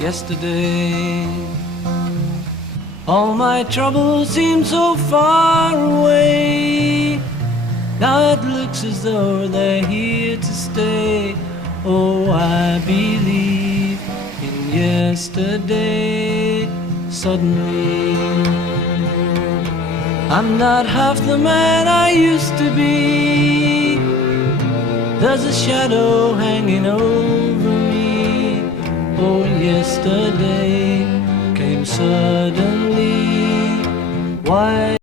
yesterday. All my troubles seem so far away. Now it looks as though they're here to stay. Oh, I believe in yesterday. Suddenly, I'm not half the man I used to be. There's a shadow hanging over me. Oh, yesterday came suddenly. Why?